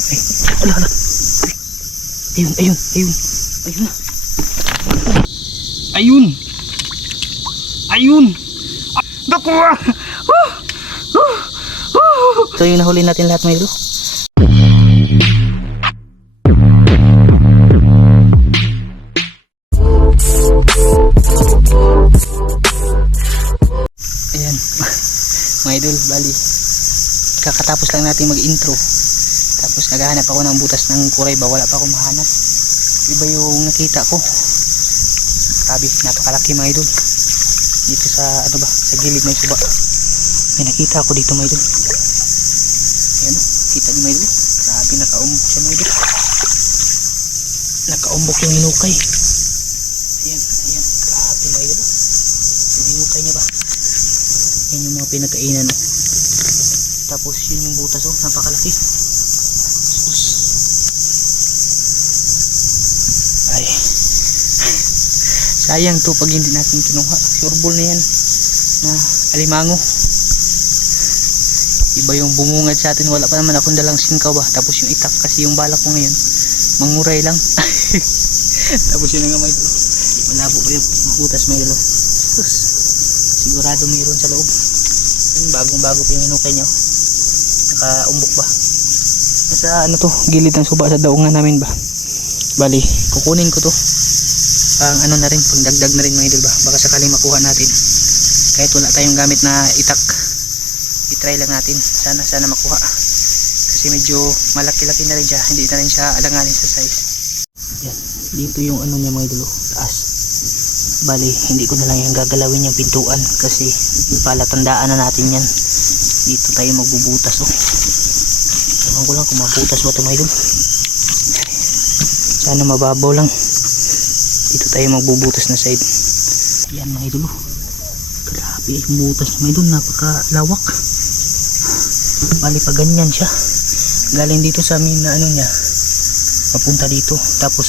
Ay, ala, ala. Ay, ayun, ayun, ayun. Ayun na. Ayun. Ayun. Dako ah. Ito yung nahuli natin lahat mga idol. Ayan. mga idol, bali. Kakatapos lang natin mag-intro. Tapos naghahanap ako ng butas ng kuray ba? Wala pa akong mahanap. Iba yung nakita ko. Grabe, napakalaki mga idol. Dito sa, ano ba, sa gilid ng suba. May nakita ako dito mga idol. Ayan kita niyo mga idol. Grabe, nakaumbok siya mga idol. Nakaumbok yung hinukay. Ayan, ayan. Grabe mga idol. Yung hinukay niya ba? Yan yung mga pinagkainan o. Tapos yun yung butas o, napakalaki. Sus. Ay. Sayang to pag hindi natin kinuha. Sureball na yan na alimango. Iba yung bungungad sa atin. Wala pa naman akong dalang singkaw ba. Tapos yung itak kasi yung balak ko ngayon. Manguray lang. Tapos yun nga may dalo. Malabo pa yung butas may. Sus. Sigurado mayroon sa loob. Yan, bagong bago pa yung hinukay niya. oh. Nakaumbok ba? Nasa ano to, gilid ng suba sa daungan namin ba? Bali, kukunin ko to. Pang ano na rin, pang dagdag na rin mga idol ba? Baka sakaling makuha natin. Kahit wala tayong gamit na itak. I-try lang natin. Sana, sana makuha. Kasi medyo malaki-laki na rin siya. Hindi na rin siya alanganin sa size. Yan. Dito yung ano niya mga idol. oh, Taas. Bali, hindi ko na lang yung gagalawin yung pintuan. Kasi palatandaan na natin yan. Dito tayo magbubutas oh. Ewan ko lang kung mabutas ba ito mga idol. Sana mababaw lang. Dito tayo magbubutas na side. Yan mga idol. oh. Grabe butas mga idol. Napakalawak. Bali pa ganyan siya. Galing dito sa amin na ano niya. Papunta dito. Tapos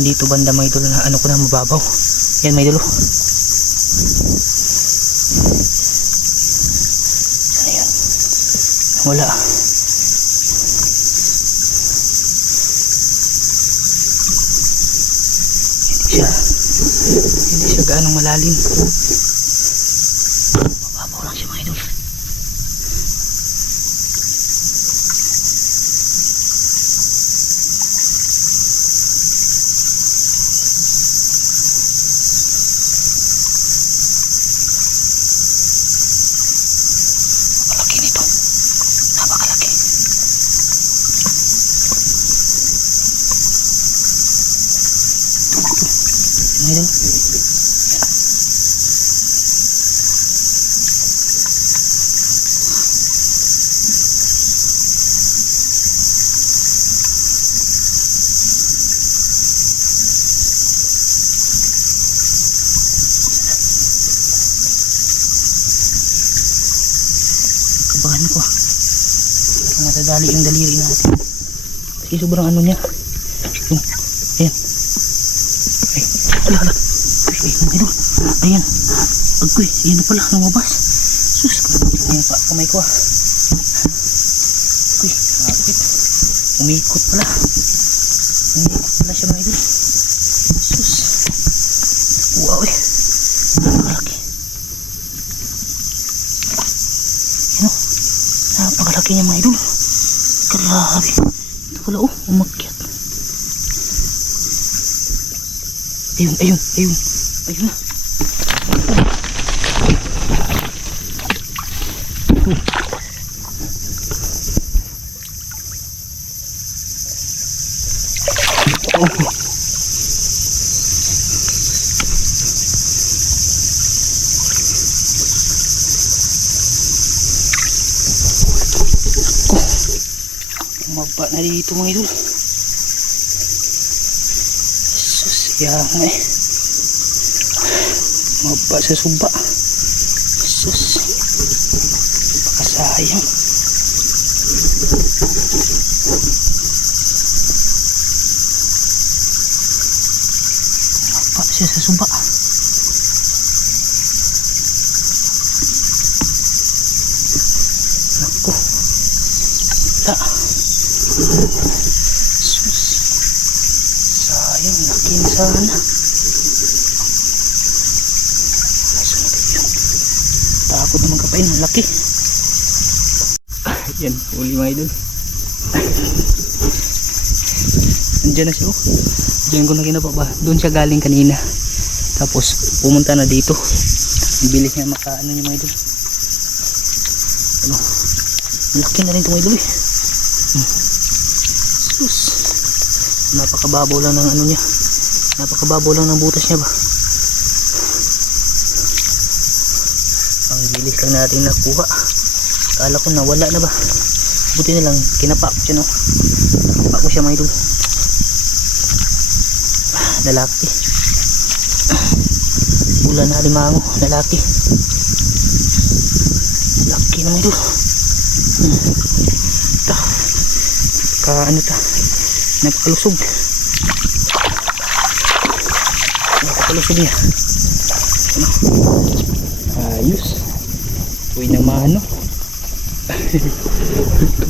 andito banda mga idol na ano ko na mababaw. Yan mga idol. oh. Wala. Hindi siya. Hindi siya gaano malalim. Mababaw lang siya mga idol. Napakalaki nito. Napakalaki. Ito, ito. Mga idol. Kabahan ko. Matadali yung daliri natin. Kasi sobrang ano niya. Yung, ayan. Ay, ala, ala. Ay, ay, mga idol. Ayan. Agkoy, ayan na pala, lumabas. Sus, ayan pa, kamay ko ah. Uy, kapit. Umikot pala. Umikot pala siya mga idol. Sus. Wow eh. Napakalaki. Ano? Napakalaki niya mga idol. Grabe. Ito pala oh, umakyat. Ayun, ayun, ayun. Ayun na. Uy. Oh. Maba na dito mga idol. Sus, yang eh. Maba sa suba. Sus. Pakasayang. Maba siya sa suba. Sus. Sayang, laki na sana. Takot naman ka pa yun, laki. Yan, huli mga idol. Nandiyan na siya oh. Diyan ko na kinapa ba? Doon siya galing kanina. Tapos pumunta na dito. Ang bilis niya makaano niya mga idol. Ano? Laki na rin itong idol eh. Hmm. Sus. Napakababaw lang ng ano niya. Napakababaw lang ng butas niya ba. Ang bilis lang natin nakuha. Kala ko nawala na ba. Buti na lang kinapa ko siya no. Kinapa ko siya mga idol. Lalaki. Pula na limango. Lalaki. Laki naman idol. Hmm. Ta. Ka ano ta. Napakalusog. Napakalusog niya. Ano? Ayos. Uy na mano.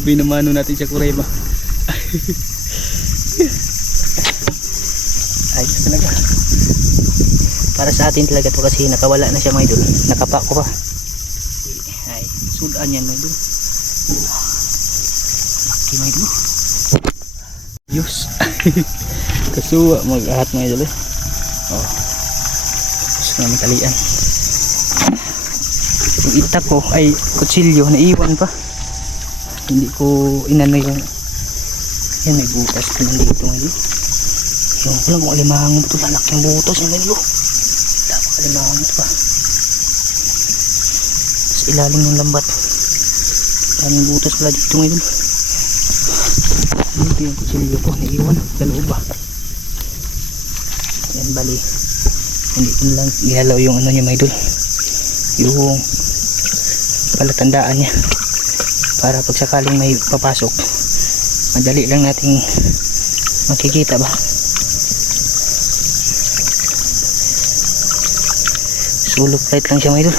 Uy na mano natin sa kurema. Ayos talaga. Para sa atin talaga to kasi nakawala na siya mga idol. Nakapa ko pa. Ay, sudan yan mga idol. Laki mga idol. Ayos. Kasuwa mag-ahat mga idol eh. Oh. Tapos namin talian. Yung itak ko ay kutsilyo naiwan pa. Hindi ko inano yung yan may butas pa lang dito ngayon. Yung ko lang kung alimangan ito lalaki ang butas yung ganito. Dapat alimangan ito pa. Sa ilalim ng lambat. Daming butas pala dito ngayon. Dito yung kutsilyo ko naiwan sa loob ba. Yan bali. Hindi ko lang ihalaw yung ano niya mga idol. Yung palatandaan niya para pag sakaling may papasok madali lang nating makikita ba solo plate lang siya mga idol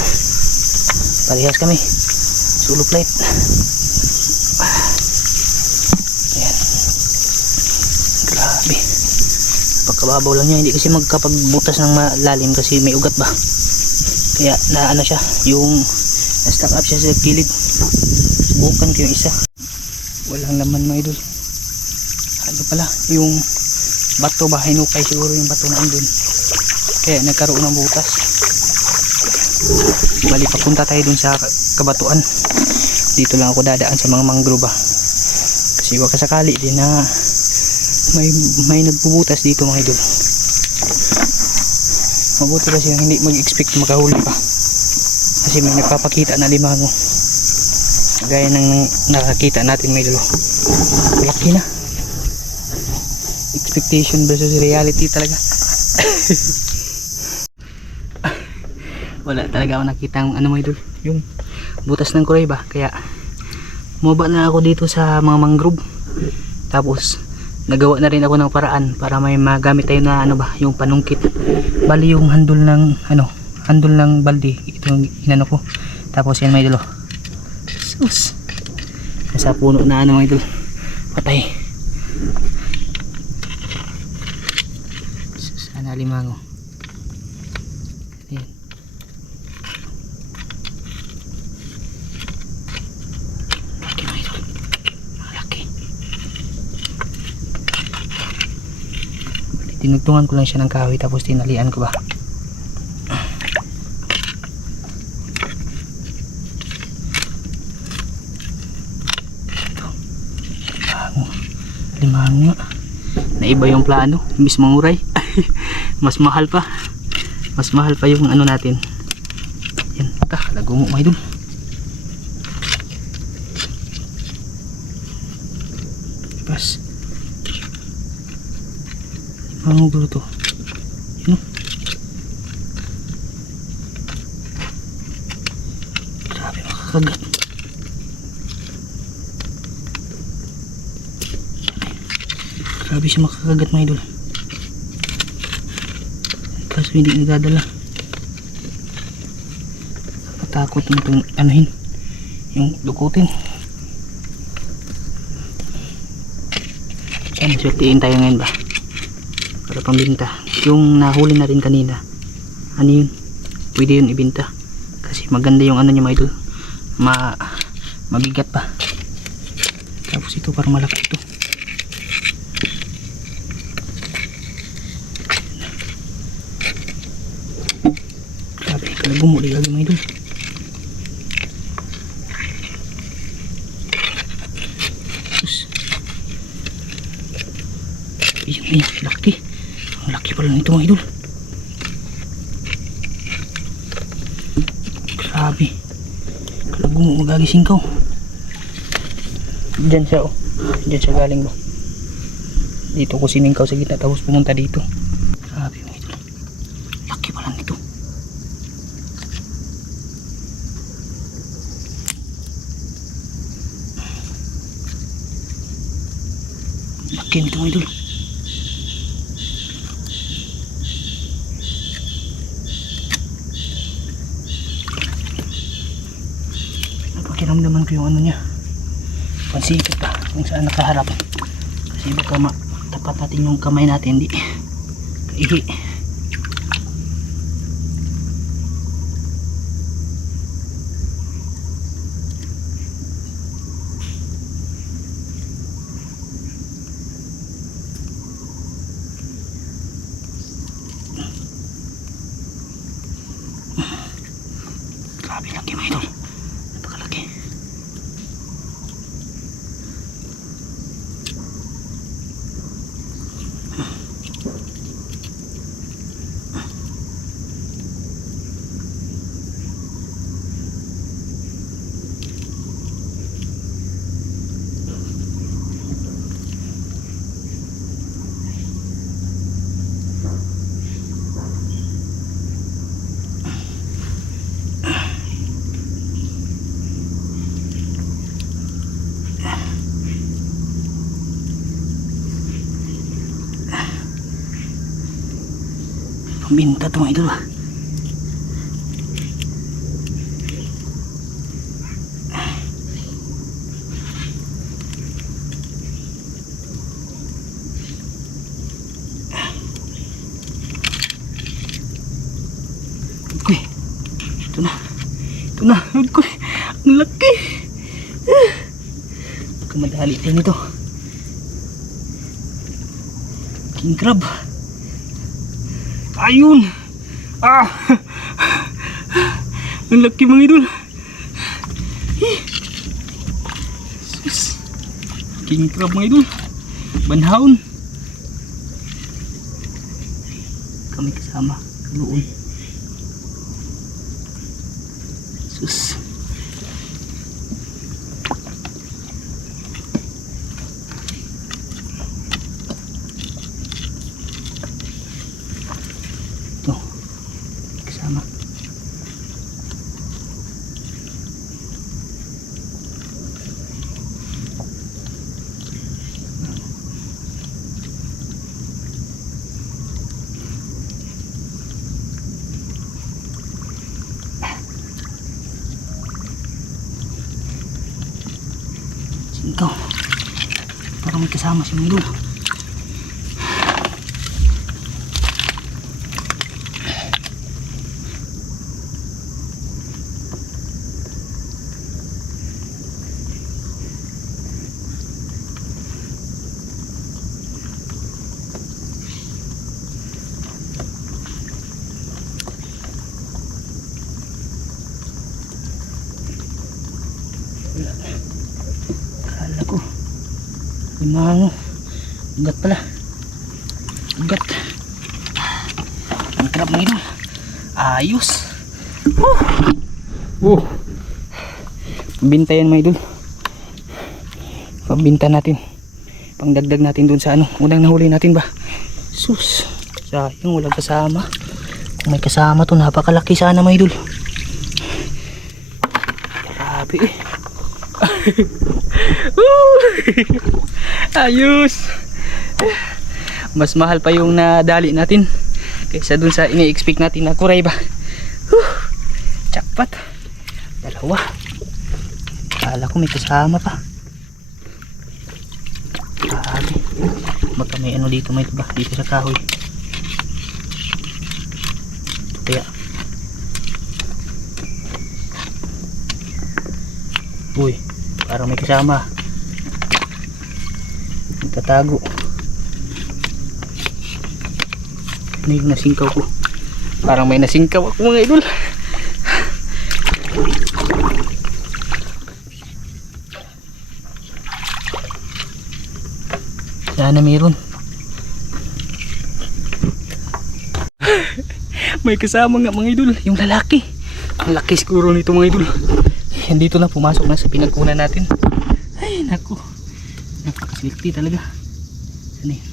parehas kami solo plate ayan grabe pagkababaw lang niya hindi kasi magkapagbutas ng malalim kasi may ugat ba. Kaya na ano siya yung na-stack up siya sa gilid. Subukan ko yung isa. Walang laman mga idol. Ano pala yung bato ba? Hinukay siguro yung bato na andun. Kaya nagkaroon ng butas. Bali papunta tayo dun sa kabatuan. Dito lang ako dadaan sa mga mangrove kasi baka sakali din na may may nagbubutas dito mga idol. Mabuti kasi hindi mag-expect na makahuli pa. Kasi may nagpapakita na limango gaya ng nakakita natin may dalo laki na. Expectation versus reality talaga. Wala talaga ako nakita ang ano may dalo yung butas ng kuray ba? Kaya mubaba na ako dito sa mga mangrove. Tapos nagawa na rin ako ng paraan para may magamit tayo na ano ba yung panungkit. Bali yung handle ng ano handle ng balde. Ito yung inano ko. Tapos yan may dalo sus nasa puno na ano mga idol. Patay. Sus ana limango ayan laki mga idol laki tinugtungan ko lang siya ng kahoy tapos tinalian ko ba? Limango. Nga naiba yung plano imbis manguray mas mahal pa. Mas mahal pa yung ano natin. Yan ta lagungo mga idol limango gulo to yun o. grabe makakagat Grabe siya makakagat mga idol. Kaso hindi nagdadala. Katakot mo itong anuhin. Yung lukutin. Yan, swertiin tayo ngayon ba? Para pambinta. Yung nahuli natin kanina, ano yun? Pwede yun ibinta. Kasi maganda yung ano niya mga idol. Ma, mabigat pa. Tapos ito parang malaki ito. Grabe, kalabong mo lagi mga idol. Ayun, ayun, laki. Laki pala nito mga idol. Grabe. Kalabong mo magagising ka oh. Diyan siya oh. Diyan siya galing ba. Dito ko siningkaw sa gitna tapos pumunta dito. Grabe mga idol. Laki pala nito. Laki nito mga idol. Napakiramdaman ko yung ano niya. Pansipit pa kung saan nakaharap. Kasi baka matapat natin yung kamay natin. Hindi. Kaihi. Pambinta to mga idol ah. Uy, ito na. Ito na, uy, ang laki. Kamadali din ito. King crab. Ayun! Ah! Ang laki mga idol. Sus. King crab mga idol. Banhaon. Kami kasama. Luon. Sus. Kasama. Singkaw. May kasama Limango. Ugat pala. Ugat. Ang crab ng ito. Ayos. Woo! Oh. Binta yan mga idol. Pambinta natin. Pangdagdag natin dun sa ano. Unang nahuli natin ba? Sus. Sayang walang kasama. Kung may kasama to napakalaki sana mga idol. Grabe eh. Ayos. Mas mahal pa yung nadali natin kaysa dun sa ini-expect natin na kuray ba. Whew! Jackpot. Dalawa. Kala ko may kasama pa. Grabe. baka may ano dito may ba dito sa kahoy kaya uy parang may kasama nagtatago ano yung nasingkaw ko. Parang may nasingkaw ako mga idol. Sana meron. May kasama nga mga idol. Yung lalaki. Ang laki siguro nito mga idol. Yan dito na pumasok na sa pinagkunan natin. Ay naku napakasilti talaga. Ano yun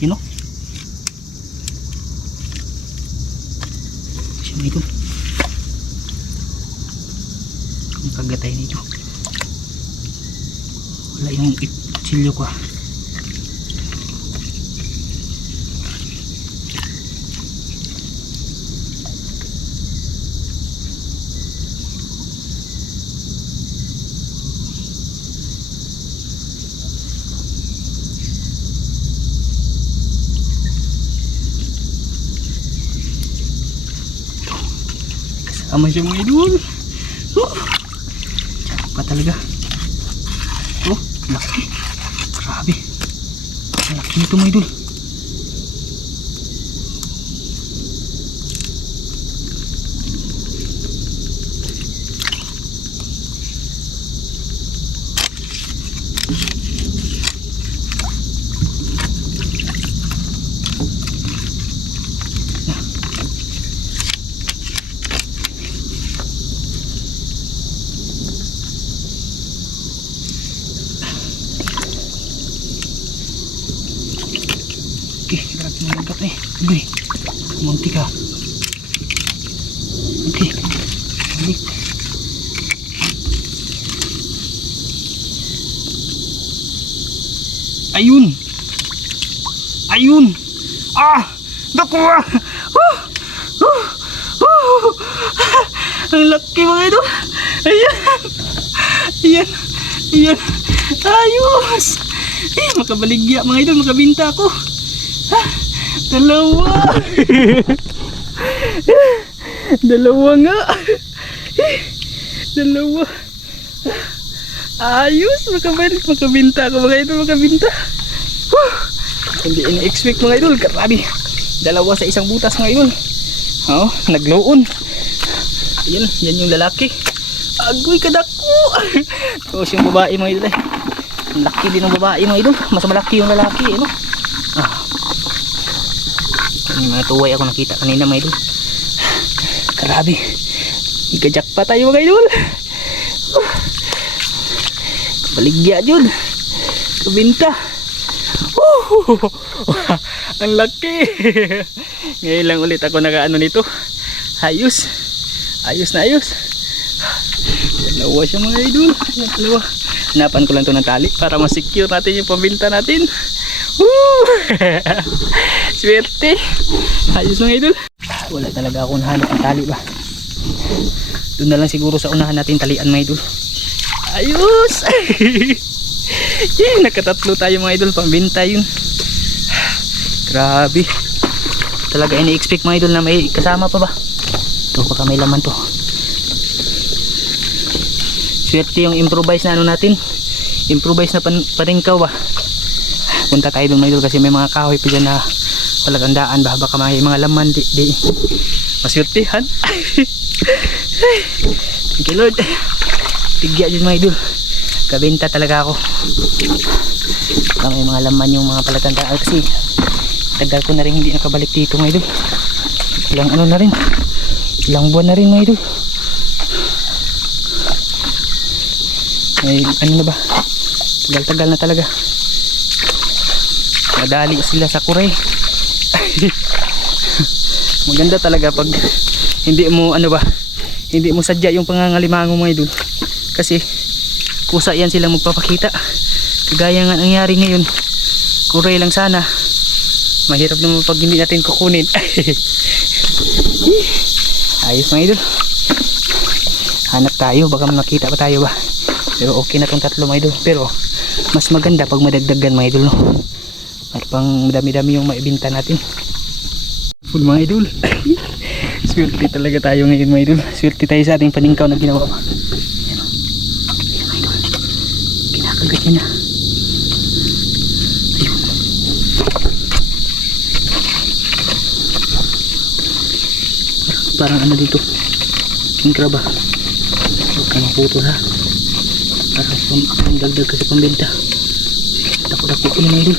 yun o siya mga idol ang kagatay nito wala yung itsilyo ko ah Kasama siya mga idol. Oh, pa talaga. Oh, laki. Grabe. Laki nito mga idol. Okay, grabe mga magkat eh. Uy, munti ka. Okay, balik. Ayun! Ayun! Ah! Naku ah! Oh! Oh! Oh! Ang laki mga ito! Ayan! Ayan! Ayan! Ayos! Eh, makabaligya mga idol, makabinta ako. Ah, dalawa! dalawa nga! Dalawa! Ayos! Makabalik, makabinta ako mga idol, makabinta. Hindi ina-expect mga idol, grabe. Dalawa sa isang butas mga idol. Oh, nagloon. Yan, yan yung lalaki. Agoy kadako. Tapos yung babae mga idol eh. Laki din ng babae mga idol. Mas malaki yung lalaki eh, no? Ah. Yung mga tuway ako nakita kanina mga idol. Grabe. Ikajak pa tayo mga idol. Uh. Baligya jud. Kabinta. Uh. Ang laki. Ngayon lang ulit ako nakaano nito. Ayos. Ayos na ayos. Dalawa siya mga idol. Ayan, dalawa. Hanapan ko lang to ng tali para ma-secure natin yung pambinta natin. Swerte. Ayos mga idol. Wala talaga ako nahanap ng tali ba. Doon na lang siguro sa unahan natin talian mga idol. Ayos! Yay, nakatatlo tayo mga idol. Pambinta yun. Grabe. Talaga ini-expect mga idol na may kasama pa ba? Ito baka may laman to. Swerte yung improvise na ano natin. Improvise na pan paringkaw ba. Punta tayo doon mga kasi may mga kahoy pa dyan na palagandaan ba. Baka may mga laman di. di. Maswertihan. Thank you Lord. Tigya dyan mga idol. Kabenta talaga ako. Baka may mga laman yung mga palatandaan kasi tagal ko na rin hindi nakabalik dito mga idol. Ilang ano na rin. Ilang buwan na rin mga idol. Ay, ano na ba? Tagal-tagal na talaga. Nadali sila sa kuray. Maganda talaga pag hindi mo ano ba, hindi mo sadya yung pangangalimango mga idol. Kasi kusa yan silang magpapakita. Kagaya nga nangyari ngayon. Kuray lang sana. Mahirap naman pag hindi natin kukunin. Ayos mga idol. Hanap tayo, baka makita pa tayo ba. Pero okay na tong tatlo mga idol. Pero mas maganda pag madagdagan mga idol no? At pang madami-dami yung maibinta natin. Full mga idol. Swerte talaga tayo ngayon mga idol. Swerte tayo sa ating paningkaw na ginawa. Pa kinakagat niya na ayun parang, ano dito? King crab ah huwag ka maputol ha? Para pang, pang dagdag kasi pambenta. Dako-dako ko na mga idol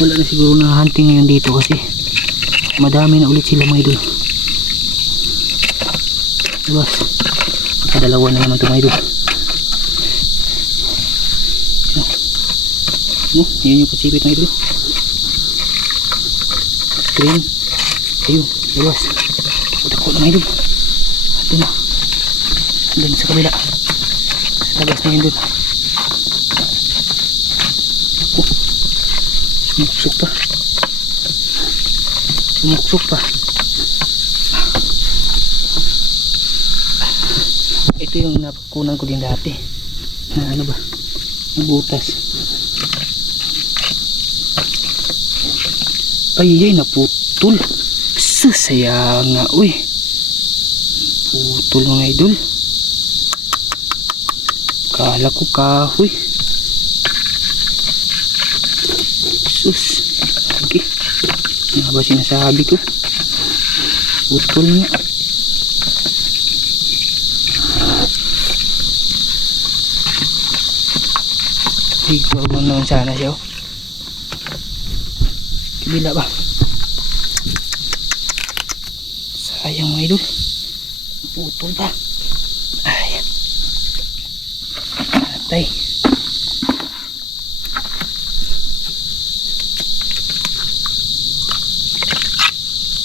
wala na siguro na hunting ngayon dito kasi madami na ulit sila mga idol. Labas makadalawa na naman ito mga idol. No, yun yung pagsipit mga idol. Green ayun labas dako na mga idol. Ito na. Doon sa kabila. Sa labas na yun doon ako sumuksok pa. Sumuksok pa. Ito yung napakunan ko din dati. Na ano ba? Yung butas. Ay ay naputol saya nga uy. Putol mga idol. Kala ko kahoy. Sus lagi. Ano ba sinasabi ko? Putol nga. Ay bago naman sana siya oh. kabila ba sayang mga idol putol pa. Ay. Atay.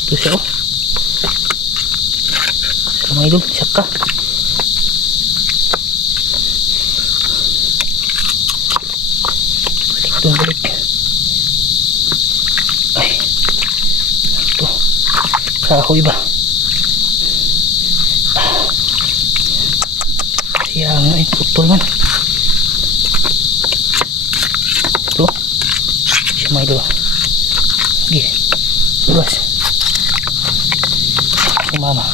Ito siya oh. Sa mga idol saka balik ito balik. Ay. Ito. Kahoy ba siya nga man ito. Siya mga idol sige. Labas sumama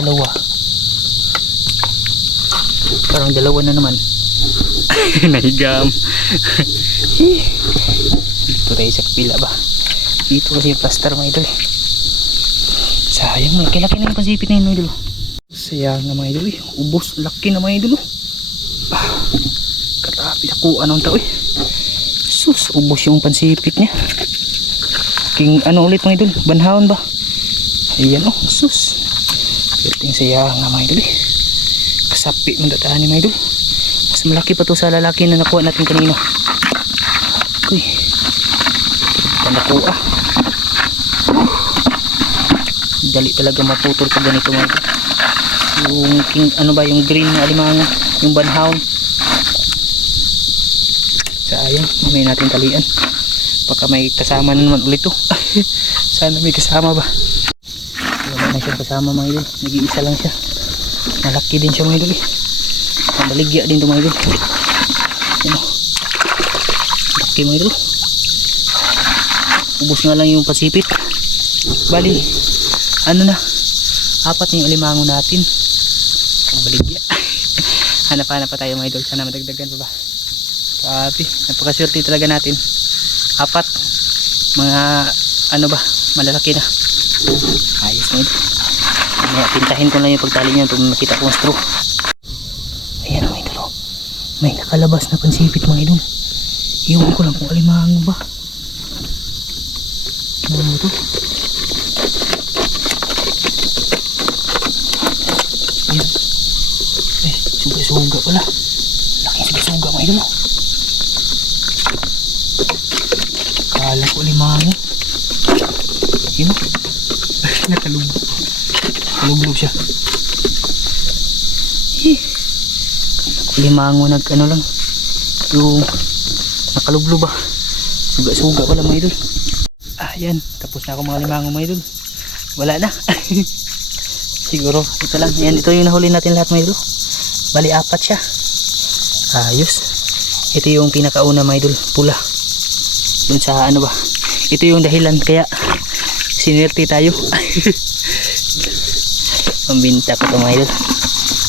dalawa. Parang dalawa na naman. Nahigam. Dito tayo sa kapila ba dito kasi yung plaster mga idol eh. sayang mga laki na yung pansipit na yun mga idol sayang na mga idol eh. ubos laki na mga idol oh. ah, katapi ako anong tao eh sus ubos yung pansipit niya king ano ulit mga idol banhaon ba ayan oh sus Perting saya nga mga idol eh. Kasapi ng dataan ni mga idol. Mas malaki pa to sa lalaki na nakuha natin kanina. Uy. Tanda ah. Dali talaga maputol pag ganito mga. Yung king, ano ba yung green na alimango. Yung banhaon. Sayang. Mamay natin talian. Baka may kasama na naman ulit to. Sana may kasama ba wala na siyang kasama mga idol nag-iisa lang siya malaki din siya mga idol eh mabaligya din to mga idol yun o laki mga idol ubos nga lang yung pasipit bali ano na? Apat na yung alimango natin. Mabaligya hanap-hanap pa tayo mga idol. Sana madagdagan pa ba? Grabe. Napakaswerte talaga natin. Apat. Mga ano ba? Malalaki na. Ayos na ito Mamaya, pintahin ko lang yung pagtali niya itong nakita kong straw. Ayan mga idol oh. may nakalabas na pansipit mga idol. Iwan ko lang kung alimango ba. Ano to ayan eh suga-suga pala laking suga-suga mga idol oh. kala ko alimango yun oh nakalubog nakalubog siya eh limango nag ano lang yung nakalublo ba? Suga suga pala mga idol. Yan. Tapos na ako mga limango mga idol. Wala na. Siguro ito lang. Yan ito yung nahuli natin lahat mga idol. Bali apat siya. Ayos. Ito yung pinakauna mga idol pula. Dun sa ano ba? Ito yung dahilan kaya sinerte tayo. Pambinta ko ito mga idol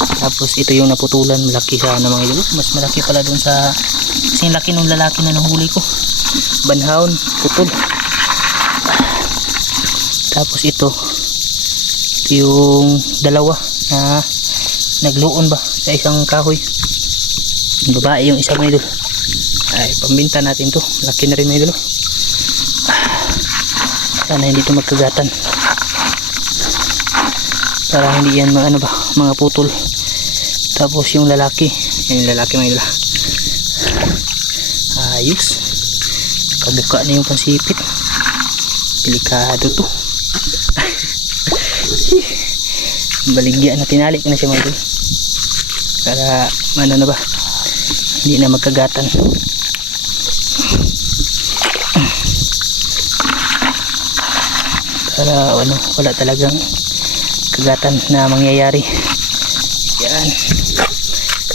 tapos ito yung naputulan malaki sana mga idol mas malaki pala dun sa kasing laki nung lalaki na nahuli ko. Banhaon putol. Tapos ito ito yung dalawa na nagluon ba sa isang kahoy. Yung babae yung isang mga idol. Ay pambinta natin to. Laki na rin mga idol. Sana hindi to magkagatan. Para hindi yan mga ano ba mga putol tapos yung lalaki. Yung lalaki mga idol ayos. Kabuka na yung pansipit. Delikado to. Baligya na tinali ko na siya mga idol. Para ano na ba? Hindi na magkagatan. Para ano wala talagang kagatan na mangyayari yan.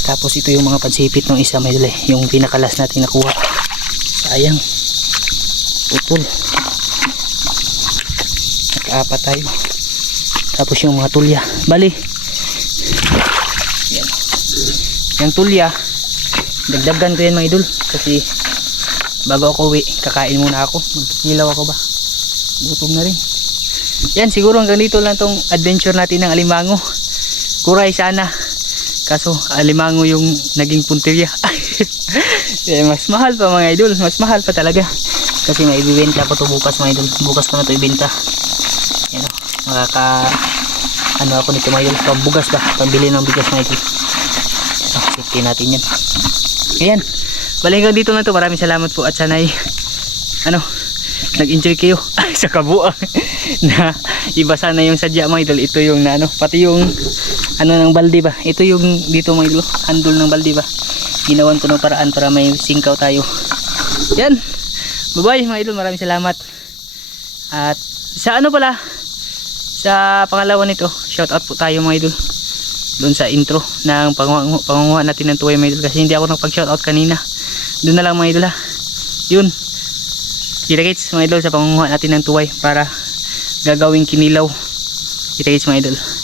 Tapos ito yung mga pansipit ng isa may yung pinakalas natin nakuha. Sayang. Putol. Nakaapat tayo. Tapos yung mga tulya. Bali. Yan. Yung tulya dagdagan ko yan mga idol. Kasi bago ako uwi kakain muna ako. Magkikilaw ako ba? Gutom na rin. Yan siguro hanggang dito lang tong adventure natin ng alimango kuray sana. Kaso alimango yung naging punteriya eh, mas mahal pa mga idol. Mas mahal pa talaga. Kasi may ibibenta pa to bukas mga idol. Bukas ko na to ibenta. Yan o makaka ano ako nito mga idol. Pambugas ba? Pambili ng bigas mga idol. Ah, safety natin yan. Ayan. Balik dito lang to. Maraming salamat po at sana'y ano nag-enjoy kayo sa kabuang. Na iba sana yung sadya mga idol. Ito yung na ano pati yung ano ng balde ba? Ito yung dito mga idol. Handle ng balde ba? Ginawan ko ng paraan para may singkaw tayo. Yan. Bye bye mga idol. Maraming salamat. At sa ano pala? Sa pangalawa nito shout out po tayo mga idol. Doon sa intro ng pangunguha natin ng tuway mga idol. Kasi hindi ako nagpag shout out kanina. Doon na lang mga idol ha? Yun kita-kits mga idol sa pangunguha natin ng tuway para gagawing kinilaw. Kita-kits mga idol